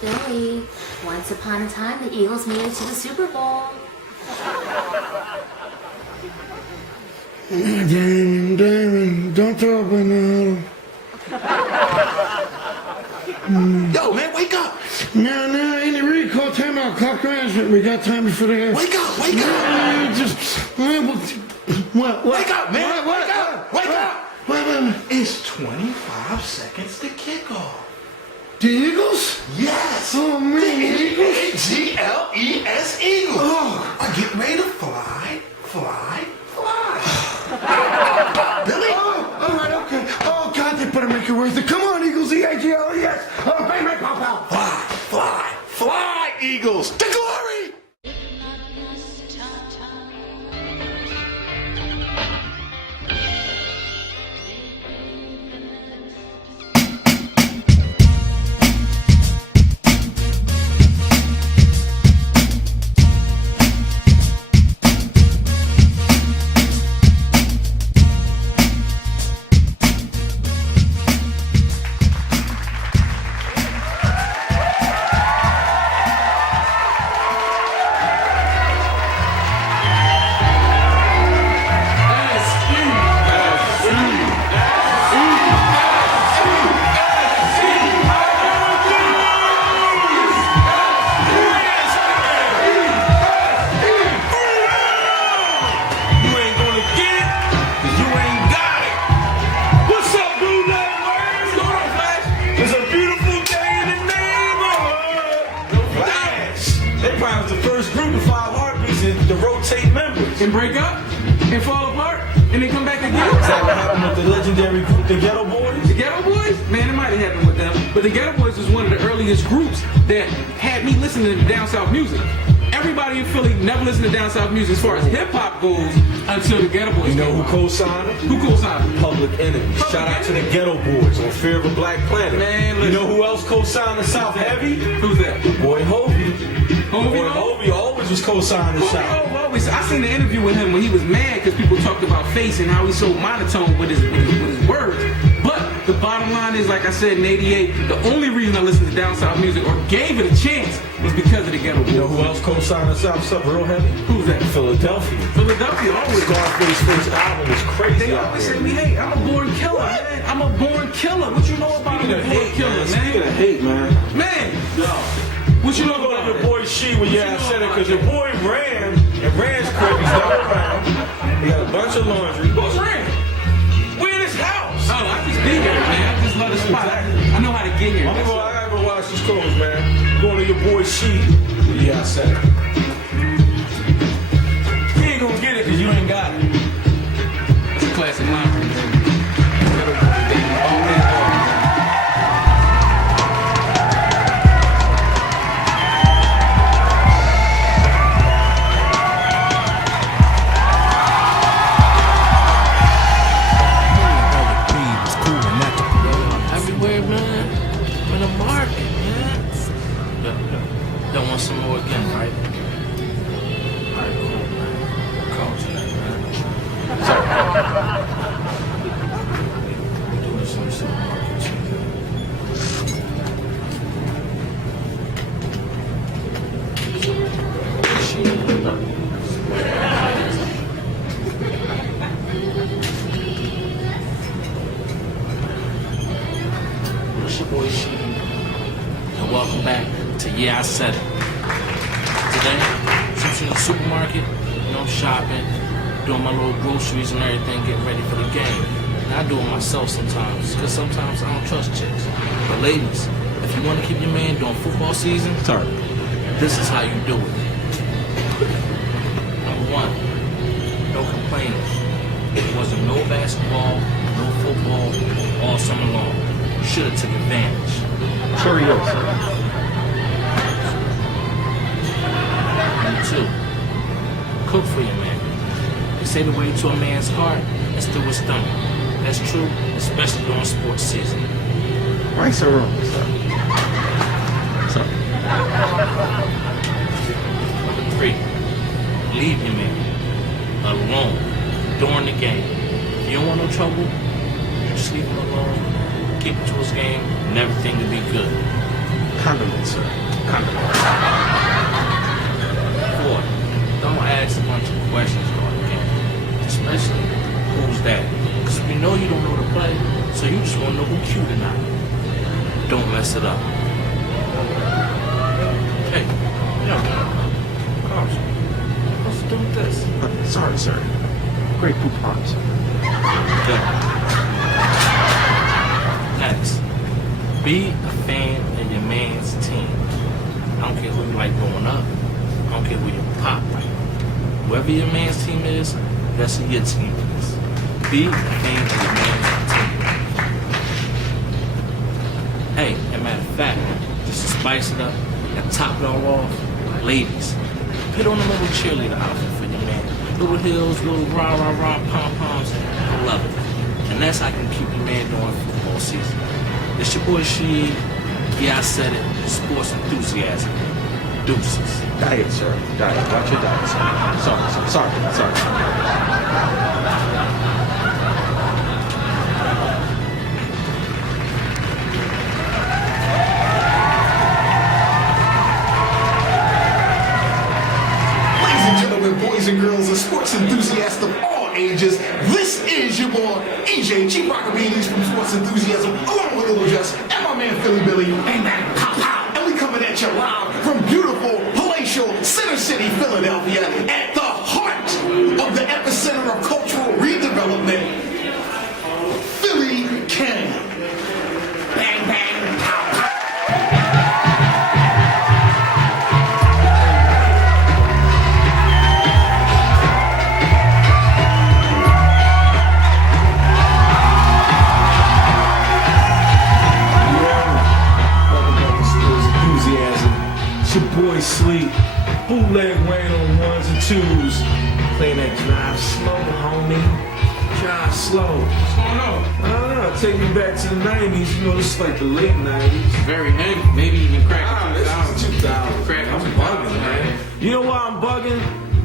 Billy, once upon a time the Eagles made it to the Super Bowl. Damon, don't throw up in Yo, man, wake up! No, any recall timeout, clock management. We got time before the half. Wake up! What? Wake up, man! Wake up! What? It's 25 seconds to kickoff. The Eagles? Yes! Oh, man. The Eagles! Eagles! Oh. Are getting ready to fly. Billy? Oh, all right, okay. Oh, God, they better make it worth it. Come on, Eagles, E-A-G-L-E-S. Oh, bang, bang, pow, pow. Fly, Eagles! To glory! And break up and fall apart and then come back again. Is that what happened with the legendary group, the Ghetto Boys? The Ghetto Boys? Man, it might have happened with them. But the Ghetto Boys was one of the earliest groups that had me listening to down south music. Everybody in Philly never listened to down south music as far as hip hop goes until the Ghetto Boys. You know came who co-signed them? Who co-signed them? Public Enemy. Shout out to the Ghetto Boys on Fear of a Black Planet. Man, you listen. know who else co-signed the South Heavy? Who's that? Boy Hovey. Hovey? Boy Hovey always was co-signing the South. Always. I seen the interview with him when he was mad because people talked about Face and how he's so monotone with his words. But the bottom line is, like I said in '88, the only reason I listened to down south music or gave it a chance was because of the Ghetto Boys. You know who else co-signed the South Sub real heavy? Who's that? Philadelphia. Philadelphia always. Scarface first album is crazy. They always say to me, hey, I'm a born killer, man. I'm a born killer. What you know about Speaking a of born hate, killer, man. man? Speaking of hate, man. Man, Yo. what you know Go about to your it? boy She when I said it, because your boy Ran, and Ran's crib, he's not around. He got a bunch of laundry. Who's Ran? We're in his house. Oh, I just be here, man. I just love the spot. I know how to get here. I gotta go wash these clothes, man. Going to your boy She. Yeah, I said it. You ain't gonna get it because you ain't got it. That's a classic line from him. Ghetto Boys, they always are. Everywhere, man. I'm in the market, man. Don't want some more again, right? Alright, cool, man. Call tonight, man. So, doing some supermarket shit. It's your boy She, and welcome back to Yeah, I Said It. Today, since in the supermarket, shopping, doing my little groceries and everything, getting ready for the game. And I do it myself sometimes, because sometimes I don't trust chicks. But ladies, if you want to keep your man during football season, this is how you do it. Number one, no complaining. There wasn't no basketball, no football all summer long. You should have took advantage. Sure he is. Number two, cook for your man. They say the way to a man's heart is through his stomach. That's true, especially during sports season. Right or wrong, sir? So, Number three, leave your man alone during the game. If you don't want no trouble, just leave him alone, keep him to his game, and everything will be good. Condiments, sir. Condiments. Boy, don't ask a bunch of questions during the game. Especially, who's that? Because we know you don't know the play, so you just want to know who cute or not. Don't mess it up. Hey, young man. Calm down. What's to do with this? Sorry, sir. Great coupon, sir. Good. Next, be a fan of your man's team. I don't care who you like growing up. I don't care who you pop like. Whoever your man's team is, that's who your team is. Be a fan of your man's team. Hey, as a matter of fact, just to spice it up and top it all off, ladies, put on a little cheerleader outfit for your man. Little heels, little rah-rah-rah pom-poms. I love it. And that's how I can keep your man during football season. It's your boy Sheed. Yeah, I said it. Sports enthusiasm. Deuces. Diet, sir. Diet. Watch your diet, sir. Sorry. Ladies and gentlemen, boys and girls, and sports enthusiasts of all ages, this is your boy, EJ, Chief Rockabilly's from Sports Enthusiasm, along with Little Just, and my man Philly Billy, and that Pow Pow. And we coming at you live from beautiful, palatial Center City, Philadelphia, at the heart of the epicenter of cultural redevelopment, Philly, Canada. Bang, bang, pow, pow. It's your boy Sleep, bootleg Wayne on ones and twos, playing that drive slow, homie. Drive slow. What's going on? I don't know, take me back to the 90s, you know, this is like the late 90s. Very heavy. Maybe even cracking This is 2000. Cracking I'm 2000, bugging, man. You know why I'm bugging?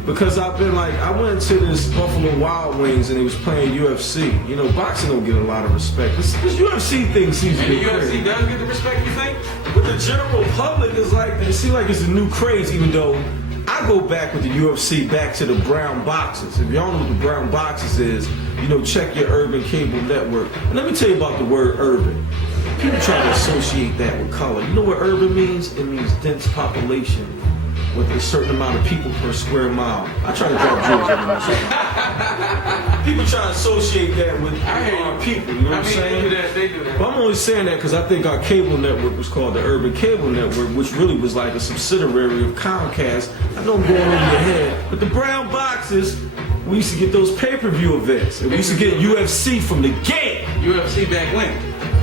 Because I've been like, I went to this Buffalo Wild Wings and they was playing UFC. You know, boxing don't get a lot of respect. This UFC thing seems to And the be crazy. UFC does get the respect, you think? But the general public is like, they see like it's a new craze, even though I go back with the UFC back to the brown boxes. If y'all know what the brown boxes is, you know, check your urban cable network. And let me tell you about the word urban. People try to associate that with color. You know what urban means? It means dense population with a certain amount of people per square mile. I try to drop jewels every once in a while. People try to associate that with our people, you know what I'm saying? They do that. But I'm only saying that because I think our cable network was called the Urban Cable Network, which really was like a subsidiary of Comcast. I know I'm going over your head, but the brown boxes, we used to get those pay-per-view events. And we used to get UFC from the gate. UFC back when?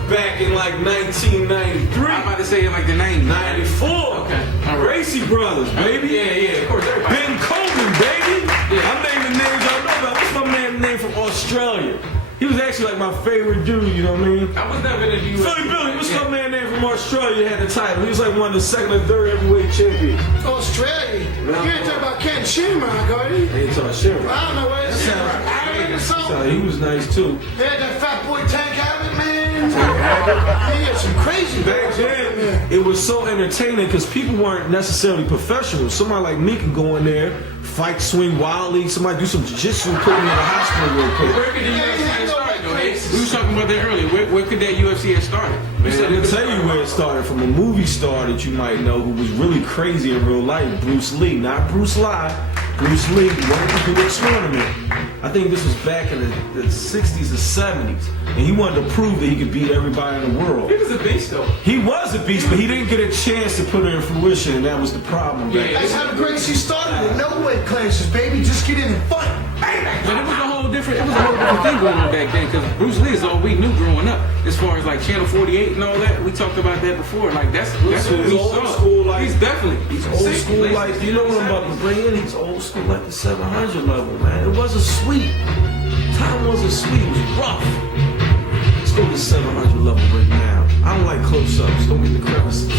Back in like 1993. I'm about to say in like the 90s. 94. Okay. All right. Gracie Brothers, baby. Yeah, of course. Everybody. Ben Coleman, baby. Yeah. I'm naming names y'all know about. What's my man's name from Australia? He was actually like my favorite dude, you know what I mean? I was never in the UFC. Philly Billy, what's my man name from Australia had the title? He was like one of the second and third heavyweight champions. Australia. You ain't talking about Ken Schumacher, Cody. He ain't talking shit. I don't know where it's Ireland or something. So he was nice too. They had that fat boy Tank Abbott, man. He had some crazy Back guys. then, it was so entertaining because people weren't necessarily professionals. Somebody like me could go in there, fight, swing wildly. Somebody do some jiu-jitsu, put him in the hospital real quick. Where could the UFC have started, though, Ace? We were talking about that earlier. Where could that UFC have started? Man, let me tell you where it started. From a movie star that you might know who was really crazy in real life, Bruce Lee. Not Bruce Lee. Bruce Lee won the tournament. I think this was back in the 60s or 70s. And he wanted to prove that he could beat everybody in the world. He was a beast, though. He was a beast, but he didn't get a chance to put it in fruition, and that was the problem. Yeah. That's how the Gracie started with no weight classes, baby. Just get in and fight. But it was a whole different thing going on back then, because Bruce Lee is all we knew growing up. As far as like Channel 48 and all that, we talked about that before. Like that's what we old saw. school life. He's definitely Old school life. You know what I'm about to bring in? He's old school like the 700 level, man. It wasn't sweet. Time wasn't sweet. It was rough. Let's go to 700 level right now. I don't like close-ups. Don't get the crevices.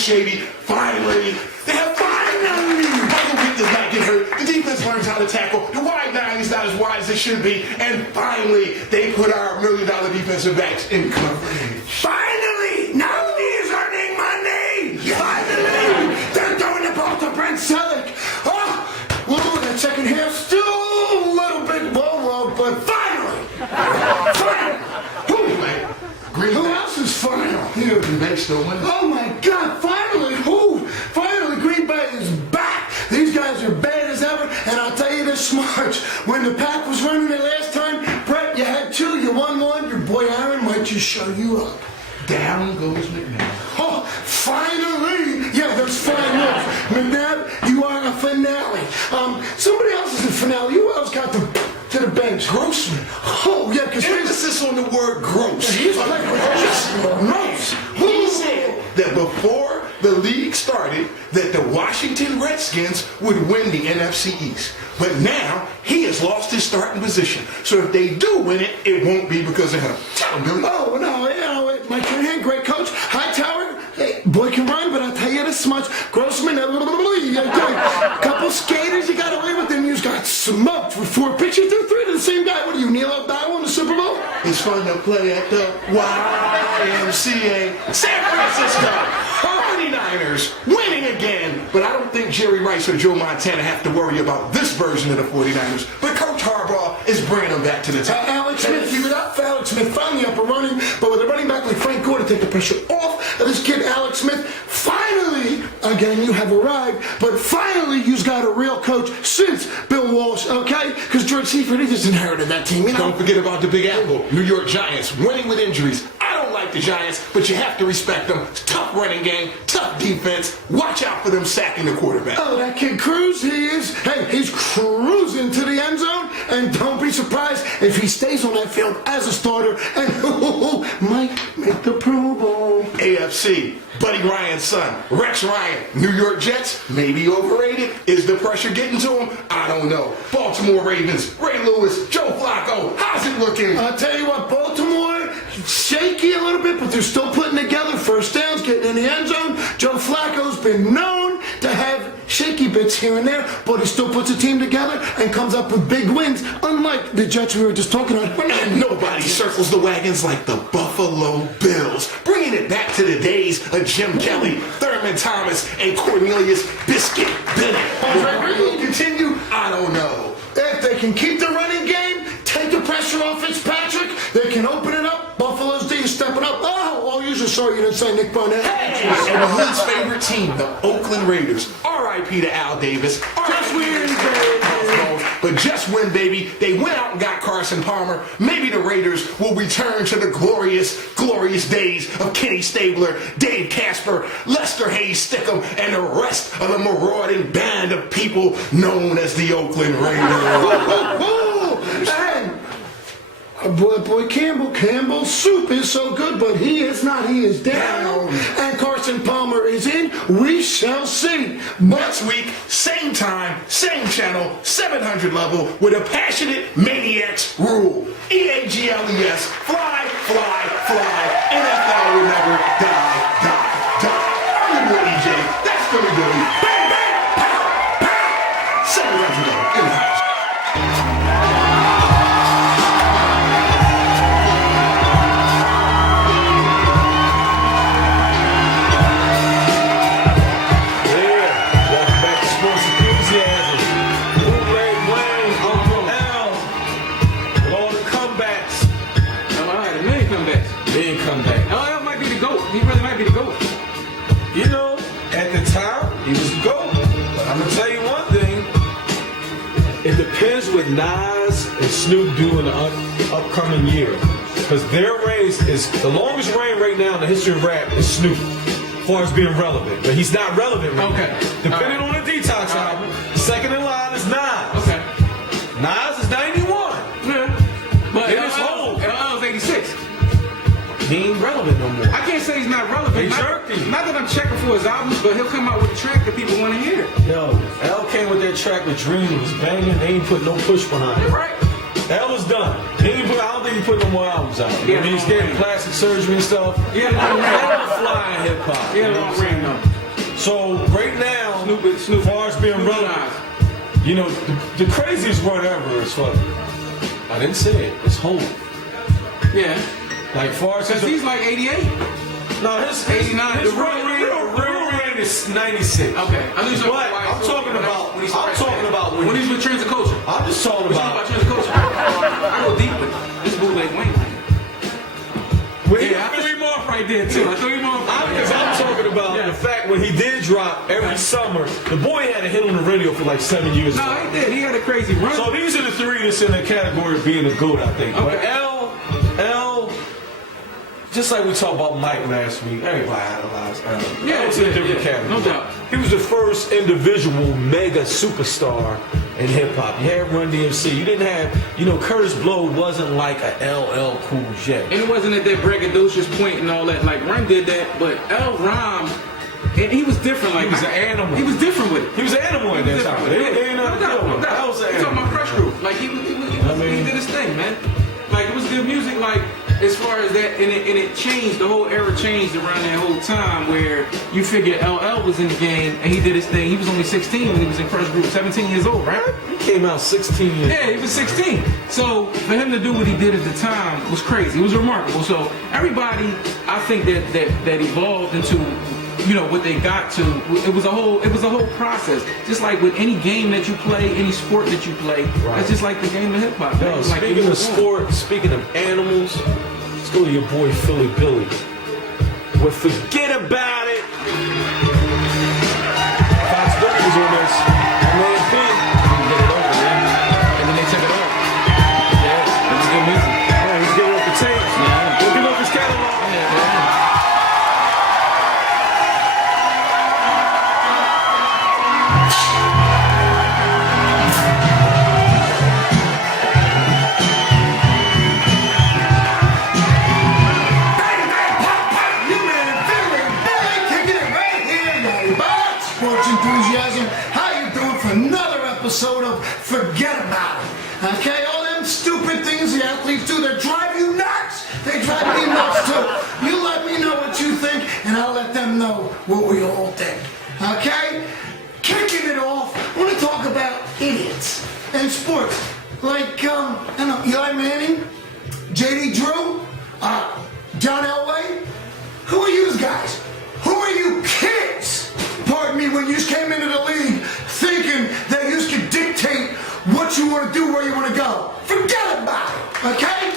Shady, finally, Michael Vick does not get hurt. The defense learns how to tackle. The wide nine is not as wide as it should be. And finally, they put our $1 million defensive backs in coverage. Finally, Nolly is earning money. Finally, they're throwing the ball to Brent Selleck. Oh, well, that second half still a little bit low, but finally. Who else is final? Green Bay still winning. Oh my God! Finally, finally, Green Bay is back. These guys are bad as ever, and I'll tell you this much: when the Pack was running it last time, Brett, you had 2, you won 1. Your boy Aaron might just show you up. Down goes McNabb. Oh, finally! Yeah, there's finals. McNabb, you are a finale. Somebody else is a finale. Who else got to the bench? Grossman. Oh, yeah, because Emphasis on the word gross. he's like gross. He said that before the league started that the Washington Redskins would win the NFC East. But now he has lost his starting position. So if they do win it, it won't be because of him. Tell him, Billy. Oh, no, Mike Shanahan, great coach. Hightower, hey, boy can run, but I'll tell you this much. Grossman, a couple skaters, you got away with them. You just got smoked with 4 pitches through 3 to the same guy. What are you, Neil O'Donnell in the Super Bowl? It's fun to play at the YMCA. San Francisco 49ers winning again. But I don't think Jerry Rice or Joe Montana have to worry about this version of the 49ers. But Coach Harbaugh is bringing them back to the top. Alex Smith, keep it up. Alex Smith finally up and running, but with a running back like Frank Gore to take the pressure off of this kid, Alex Smith, finally, again, you have arrived, but finally you've got a real coach since Bill Walsh, okay? Because George Seifert, he just inherited that team, you know? Don't forget about the Big Apple, New York Giants, winning with injuries. I don't like the Giants, but you have to respect them. Tough running game, tough defense. Watch out for them sacking the quarterback. Oh, that kid Cruz, he's cruising to the end zone, and don't be surprised if he stays on that field as a starter and might make the Pro Bowl. AFC, Buddy Ryan's son, Rex Ryan, New York Jets, maybe overrated. Is the pressure getting to him? I don't know. Baltimore Ravens, Ray Lewis, Joe Flacco, how's it looking? I'll tell you what, Baltimore, shaky a little bit, but they're still putting together first downs, getting in the end zone. Joe Flacco's been known to have shaky bits here and there, but he still puts a team together and comes up with big wins, unlike the Jets we were just talking about. And nobody circles the wagons like the Buffalo Bills, bringing it back to the days of Jim Kelly, Thurman Thomas, and Cornelius Biscuit Bennett. Will it continue? I don't know. If they can keep the running game, take the pressure off Fitzpatrick, they can open it up. Buffalo's D is stepping up. Oh, you just saw you didn't say Nick Barnett. Hey, and the hood's favorite team, the Oakland Raiders. R.I.P. to Al Davis. Just win, baby. But just win, baby. They went out and got Carson Palmer. Maybe the Raiders will return to the glorious, glorious days of Kenny Stabler, Dave Casper, Lester Hayes Stickham, and the rest of the marauding band of people known as the Oakland Raiders. And boy Campbell's soup is so good, but he is not. He is down. And Carson Palmer is in. We shall see. Next week, same time, same channel, 700 level, with a passionate maniacs rule. EAGLES, fly, fly, fly. NFL will never die, die, die. I'm your boy EJ. That's Philly Billy. Bang, bang, pow, pow. 700 level in the house. You know, at the time, he was the GOAT. But I'm going to tell you one thing. It depends what Nas and Snoop do in the upcoming year. Because their race is, the longest reign right now in the history of rap is Snoop. As far as being relevant. But he's not relevant right now. Depending on the Detox album, second in line is Nas. Okay. Nas is 91. Yeah. But LL's 86. He ain't relevant no more. I can't say he's not relevant. Not that I'm checking for his albums, but he'll come out with a track that people want to hear. Yo, L came with that track with Dream. It was banging. They ain't put no push behind it. Right. L is done. I don't think he put no more albums out. Yeah, I mean, he's getting plastic surgery and stuff. Yeah, L fly in hip hop. Yeah, long reign though. So right now, Snoop, far as being relevant, you know, the craziest word ever is fuck. I didn't say it. It's Hov. Yeah. Like far as Because he's like 88. no, his 89. His real reign is 96. Okay. I'm talking about when he's with Trends of Culture. I'm just talking We're about talking about Trends of Culture. I go deep with it. This bootleg Wayne. Yeah, I threw him off right there too. I threw him off. Because I'm talking about the fact when he did drop every summer, the boy had a hit on the radio for like 7 years. No, he did. He had a crazy run. So these are the three that's in the category of being a GOAT, I think. Okay. But L, just like we talked about Mike last week, everybody idolized L. Yeah, It's in a different category. No doubt. He was the first individual mega superstar in hip hop. You had Run DMC. You didn't have, Curtis Blow wasn't like a LL Cool J. And it wasn't at that braggadocious point and all that. Like Run did that, but L Rom, and he was different. Like He was an animal. He was different with it. He was an animal at that time. No doubt. That was an You're talking animal. about Fresh Group. Like he did his thing, man. Like it was good music. Like as far as that, and it changed. The whole era changed around that whole time where you figure LL was in the game and he did his thing. He was only 16 when he was in Fresh Group. 17 years old, right? He came out 16 years. Yeah, he was 16. So for him to do what he did at the time was crazy. It was remarkable. So everybody, I think that evolved into what they got to. It was a whole process. Just like with any game that you play, any sport that you play, It's just like the game of hip hop. No, speaking of sport, speaking of animals, let's go to your boy Philly Billy. Well, forget about it. Fox Burgers on this. Man, B. Get it over, man. And then they took it off. Yeah, it was good music. Oh, he's giving up the tapes. Yeah. He's giving up his catalog. Sports enthusiasm, how you doing for another episode of Forget About It? Okay, all them stupid things the athletes do that drive you nuts. They drive me nuts too. You let me know what you think, and I'll let them know what we all think. Okay? Kicking it off, I want to talk about idiots in sports. Like, Eli Manning, J.D. Drew, John Elway. Who are you guys? Who are you kids? Pardon me, when you came into the league thinking that you could dictate what you want to do, where you want to go. Forget about it, okay?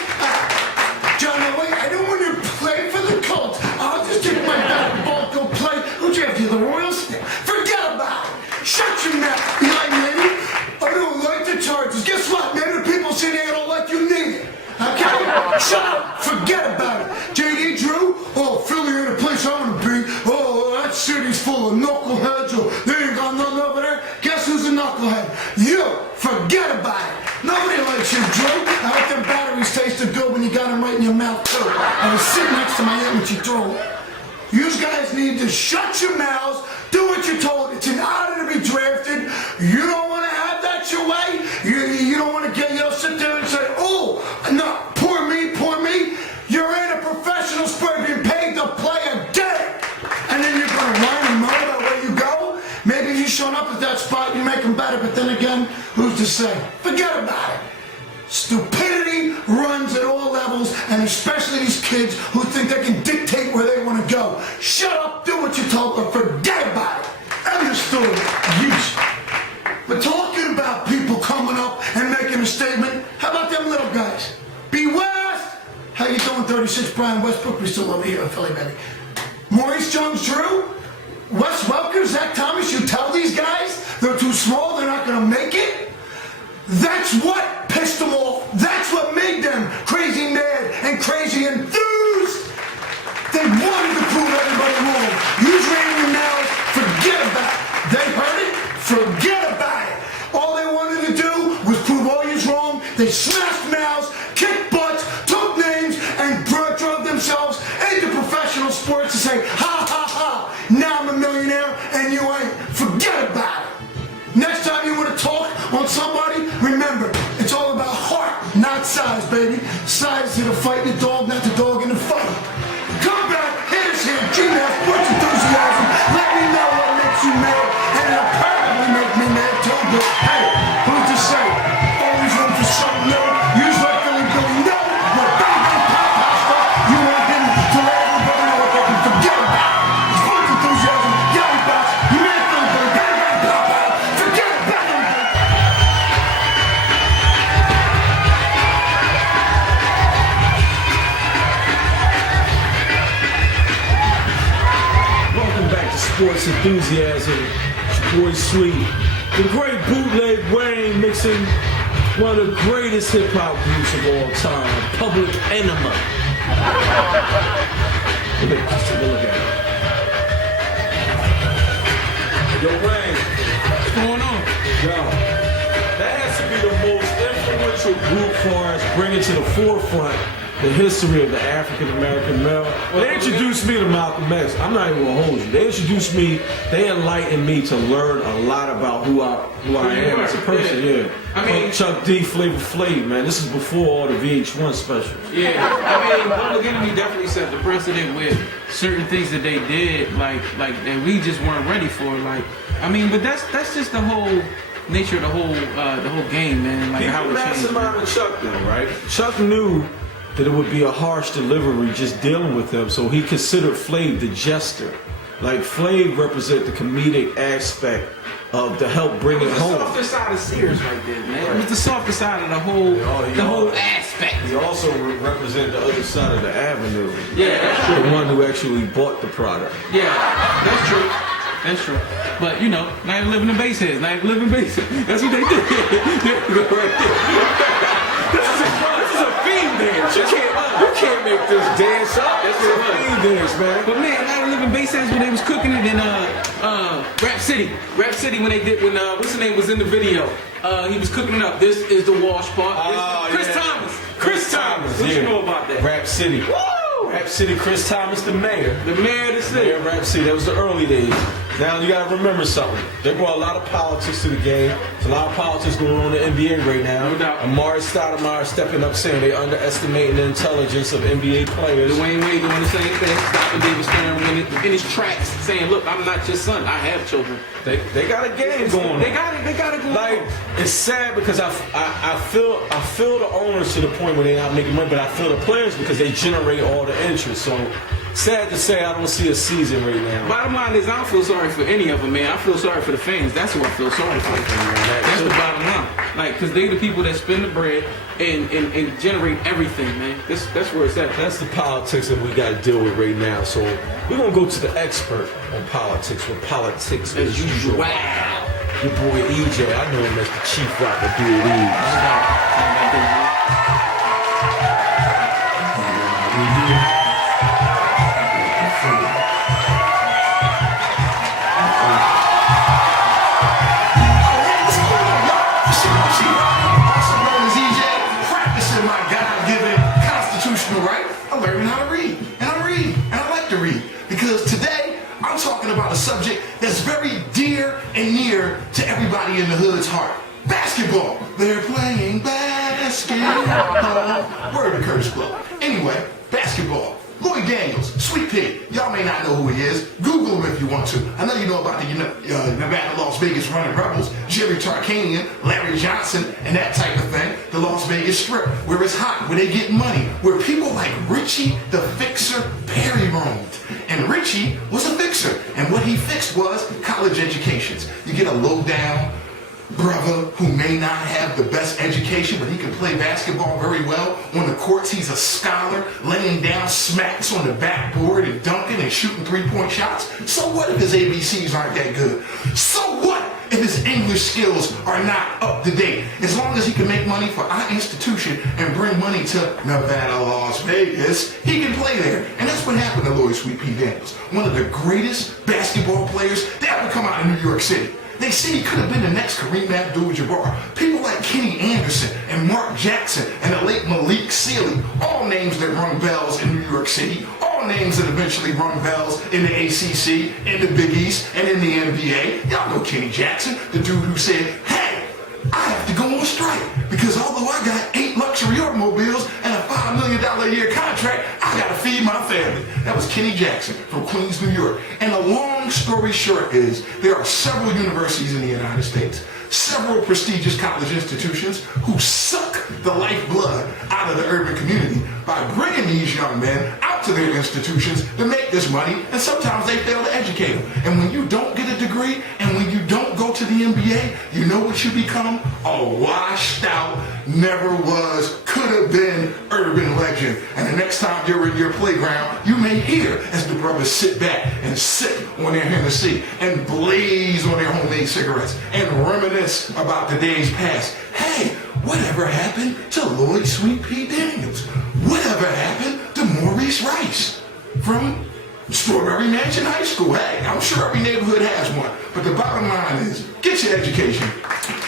John Elway, I don't want to play for the Colts. I'll just take my bat and ball, go play. Who'd you have to, the Royals? Forget about it. Shut your mouth, Eli Manning. I don't like the Chargers. Guess what? Maybe the people say they don't like you neither. Okay? Shut up. Forget about it. J.D. Drew, Philly ain't a place I want to be. That city's full of knuckleheads. They ain't got nothing over there. Guess who's a knucklehead? You. Forget about it. Nobody likes you, Drew. I hope them batteries tasted good when you got them right in your mouth, too. I was sitting next to my aunt when she threw them. You guys need to shut your mouths, do what you're told. It's an honor to be drafted. You don't want to have that your way. You don't want to sit there and say, no, poor me. You're in a professional sport being paid to play a game. And then you're going to whine and moan about where you go. Maybe if you showing up at that spot, you make them better. But then again, who's to say? Forget about it. Stupidity runs at all levels, and especially these kids who think they can dictate where they want to go. Shut up, do what you're told, or forget about it. End of story. Yeesh. But talking about people coming up and making a statement, how about them little guys? B. West! How you doing, 36 Brian Westbrook? We still love you here in Philly, baby. Maurice Jones-Drew? Wes Welker, Zach Thomas, you tell these guys they're too small, they're not going to make it? That's what pissed them off. That's what made them crazy mad and crazy enthused. They wanted to prove everybody wrong. Use your mouths, forget about it. They heard it, forget about it. All they wanted to do was prove all you's wrong. They smashed mouths, kicked butts, took names, and drove themselves into professional sports to say, ha ha ha, now I'm a millionaire and you ain't. Forget about it. Next time you want to talk on somebody, remember, it's all about heart. fight the dog, not the dog in the fight. Come back, hit us here, G-Man Sports Enthusiasm. Let me know what makes you mad, and it'll probably make me mad too, but hey, who's to say? Always room for something new. Use like Philly Billy, no, but bang bang pop pasta. You want him to let everybody know what they can forget about. Sports Enthusiasm, Young Box, you man Philly Billy, bang bang pop out. Forget about him. Welcome back to Sports Enthusiasm. It's your boy Sweet. The great bootleg Wayne mixing one of the greatest hip hop groups of all time, Public Enema. Let's take a look at it. Yo, Wayne. What's going on? Yo, that has to be the most influential group for us, bringing to the forefront the history of the African American male. They introduced me to Malcolm X. I'm not even gonna hold you. They introduced me, they enlightened me to learn a lot about who I am as a person. Yeah. I mean, Chuck D, Flavor Flav, man. This is before all the VH1 specials. Yeah, I mean, Public Enemy definitely set the precedent with certain things that they did, like that we just weren't ready for. Like, I mean, but that's just the whole nature of the whole game, man. Like People how it changed. masterminded Chuck though, right? Chuck knew that it would be a harsh delivery just dealing with him, so he considered Flav the jester. Like Flav represent the comedic aspect of the help bring it The home. softer side of Sears right there, man. It was the softer side of the whole aspect. He also represent the other side of the avenue. Yeah, that's true. The one who actually bought the product. Yeah, that's true. That's true. But you know, not even living in base heads, not even living in base heads. That's what they did. This is a fiend dance. You can't make this dance up. That's a fiend dance, man. But man, not even living base heads when they was cooking it in Rap City. Rap City when what's his name was in the video. He was cooking it up. This is the wash part. Chris Thomas. Chris Thomas. What you know about that? Rap City. Woo! Rap City, Chris Thomas, the mayor. The mayor of the city. Mayor of Rap City. That was the early days. Now you gotta remember something. They brought a lot of politics to the game. There's a lot of politics going on in the NBA right now. No doubt. Amari Stoudemire stepping up saying they underestimating the intelligence of NBA players. Dwayne Wade doing the same thing. Stopping David Stern in his tracks, saying, "Look, I'm not your son. I have children." They got a game going on. They got it going Like, on. it's sad because I feel the owners to the point where they're not making money, but I feel the players because they generate all the interest. So sad to say, I don't see a season right now. Bottom line is, I don't feel sorry for any of them, man. I feel sorry for the fans. That's who I feel sorry for. That's the bottom line. Like, because they the people that spend the bread and generate everything, man. That's where it's at. That's the politics that we got to deal with right now. So we're gonna go to the expert on politics with politics as usual. Wow. Your boy EJ, I know him as the Chief Rocker Dude. Practicing my God-given constitutional right. I'm learning how to read, and I like to read, because today I'm talking about a subject that's very dear and near to everybody in the hood's heart. Basketball. They're playing basketball. Word to Curtis Blow. Anyway, basketball. Lloyd Daniels, Sweet Pig. Y'all may not know who he is. Google him if you want to. I know you know about the Nevada, Las Vegas running Rebels, Jerry Tarkanian, Larry Johnson, and that type of thing. The Las Vegas Strip, where it's hot, where they get money, where people like Richie the Fixer Perry roamed. And Richie was a fixer, and what he fixed was college educations. You get a low-down brother who may not have the best education, but he can play basketball very well. On the courts, he's a scholar, laying down smacks on the backboard and dunking and shooting three-point shots. So what if his ABCs aren't that good? So what if his English skills are not up to date? As long as he can make money for our institution and bring money to Nevada, Las Vegas, he can play there. And that's what happened to Lloyd Sweet Pea Daniels, one of the greatest basketball players to ever come out of New York City. They say he could have been the next Kareem Abdul-Jabbar. People like Kenny Anderson and Mark Jackson and the late Malik Sealy, all names that rung bells in New York City, all names that eventually rung bells in the ACC, in the Big East, and in the NBA. Y'all know Kenny Jackson, the dude who said, "Hey, I have to go on strike because although I got 8 luxury automobiles and a $5 million a year contract. I gotta feed my family. That was Kenny Jackson from Queens, New York. And the long story short is there are several universities in the United States, several prestigious college institutions who suck the lifeblood out of the urban community by bringing these young men out to their institutions to make this money, and sometimes they fail to educate them. And when you don't get a degree, and when you don't go to the NBA, you know what you become? A washed out, never was, could have been urban legend. And the next time you're in your playground, you may hear as the brothers sit back and sip on their Hennessy and blaze on their homemade cigarettes and reminisce about the days past. Hey, whatever happened to Lloyd Sweet Pea Daniels? Whatever happened to Maurice Rice from Strawberry Mansion High School? Hey, I'm sure every neighborhood has one. But the bottom line is, get your education,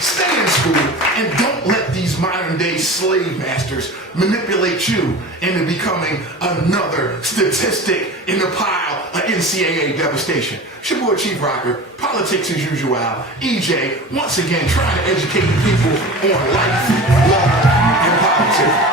stay in school, and don't let these modern day slave masters manipulate you into becoming another statistic in the pile of NCAA devastation. It's your boy Chief Rocker, politics as usual, EJ, once again trying to educate the people on life, love, and politics.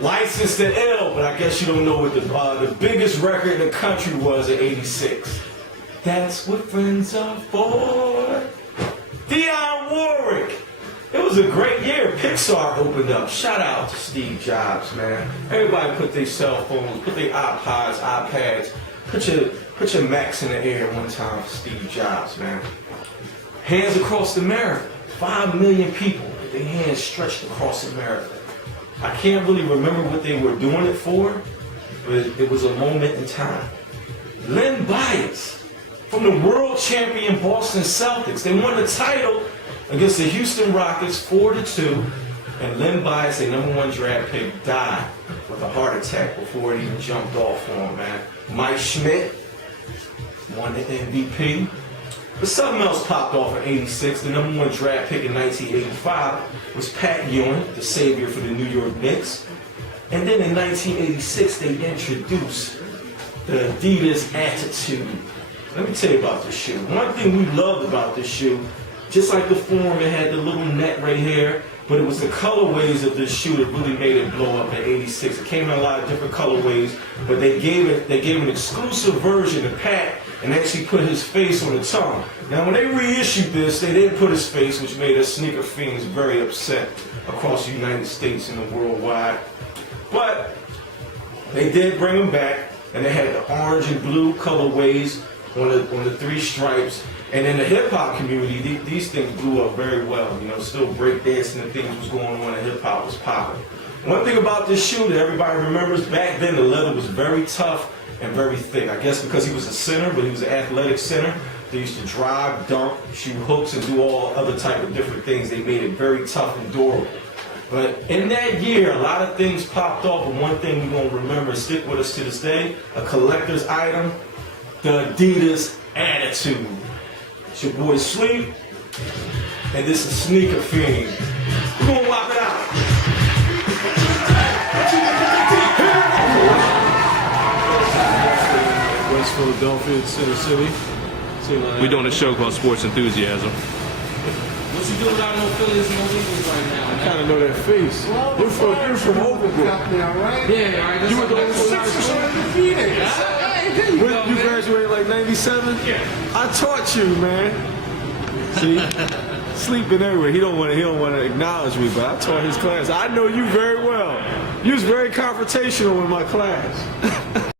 Licensed to L, but I guess you don't know what the biggest record in the country was in '86. That's what friends are for. Dionne Warwick. It was a great year. Pixar opened up. Shout out to Steve Jobs, man. Everybody put their cell phones, put their iPods, iPads, put your Macs in the air one time for Steve Jobs, man. Hands across America. 5 million people with their hands stretched across America. I can't really remember what they were doing it for, but it was a moment in time. Len Bias, from the world champion Boston Celtics. They won the title against the Houston Rockets 4-2, and Len Bias, their #1 draft pick, died with a heart attack before it even jumped off for him, man. Mike Schmidt won the MVP. But something else popped off in '86. The #1 draft pick in 1985 was Pat Ewing, the savior for the New York Knicks. And then in 1986, they introduced the Adidas Attitude. Let me tell you about this shoe. One thing we loved about this shoe, just like the form, it had the little net right here, but it was the colorways of this shoe that really made it blow up in '86. It came in a lot of different colorways, but they gave an exclusive version to Pat and actually put his face on the tongue. Now, when they reissued this, they didn't put his face, which made us sneaker fiends very upset across the United States and the worldwide. But they did bring him back, and they had the orange and blue colorways on the 3 stripes. And in the hip-hop community, these things blew up very well. You know, still breakdancing and things was going on, and hip-hop was popping. One thing about this shoe that everybody remembers, back then the leather was very tough and very thick. I guess because he was a center, but he was an athletic center. They used to drive, dunk, shoot hooks, and do all other type of different things. They made it very tough and durable. But in that year, a lot of things popped off, and one thing we're going to remember and stick with us to this day, a collector's item, the Adidas Attitude. It's your boy Sleep, and this is Sneaker Fiend. We're going to walk it out. West Philadelphia, Center City. We're doing a show called Sports Enthusiasm. What you do without no Phillies and no Eagles right now, man? I kind of know that face. You're from Overbrook. Yeah, all right. You were the Sixers undefeated. You graduated like '97. Yeah. I taught you, man. See, sleeping everywhere. He don't want to acknowledge me, but I taught his class. I know you very well. You was very confrontational in my class.